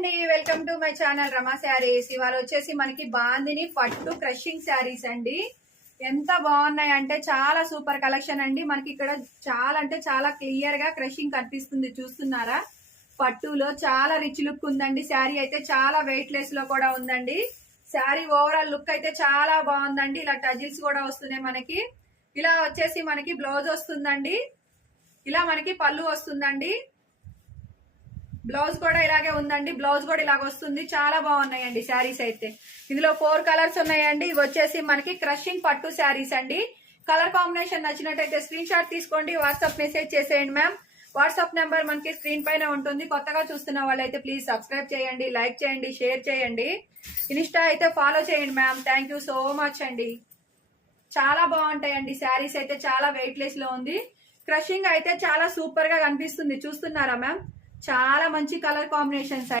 అండి, welcome to my channel రమా శారీస్. ఇవాళ వచ్చేసి మనకి బాందిని పట్టు క్రషింగ్ శారీస్ అండి. ఎంత బాగున్నాయి అంటే చాలా సూపర్ కలెక్షన్ అండి. మనకి ఇక్కడ చాలా అంటే చాలా క్లియర్ గా క్రషింగ్ కనిపిస్తుంది, చూస్తున్నారా? పట్టులో చాలా రిచ్ లుక్ ఉందండి. శారీ అయితే చాలా వెయిట్ లెస్ లో కూడా ఉందండి. శారీ ఓవరాల్ లుక్ అయితే చాలా బాగుందండి. ఇలా టజిల్స్ కూడా వస్తున్నాయి మనకి. ఇలా వచ్చేసి మనకి బ్లౌజ్ వస్తుందండి. ఇలా మనకి పళ్ళు వస్తుందండి. బ్లౌజ్ కూడా ఇలాగే ఉందండి. బ్లౌజ్ కూడా ఇలాగ వస్తుంది. చాలా బాగున్నాయండి శారీస్ అయితే. ఇందులో 4 కలర్స్ ఉన్నాయండి. ఇవి వచ్చేసి మనకి క్రషింగ్ పట్టు శారీస్ అండి. కలర్ కాంబినేషన్ నచ్చినట్టయితే స్క్రీన్ షాట్ తీసుకోండి, వాట్సాప్ మెసేజ్ చేసేయండి మ్యామ్. వాట్సాప్ నెంబర్ మనకి స్క్రీన్ పైన ఉంటుంది. కొత్తగా చూస్తున్న వాళ్ళైతే ప్లీజ్ సబ్స్క్రైబ్ చేయండి, లైక్ చేయండి, షేర్ చేయండి. ఇన్స్టా అయితే ఫాలో చేయండి ma'am. Thank you so much అండి. చాలా బాగుంటాయండి శారీస్ అయితే. చాలా వెయిట్ లెస్ లో ఉంది. క్రషింగ్ అయితే చాలా సూపర్ గా కనిపిస్తుంది, చూస్తున్నారా మ్యామ్? చాలా మంచి కలర్ కాంబినేషన్స్.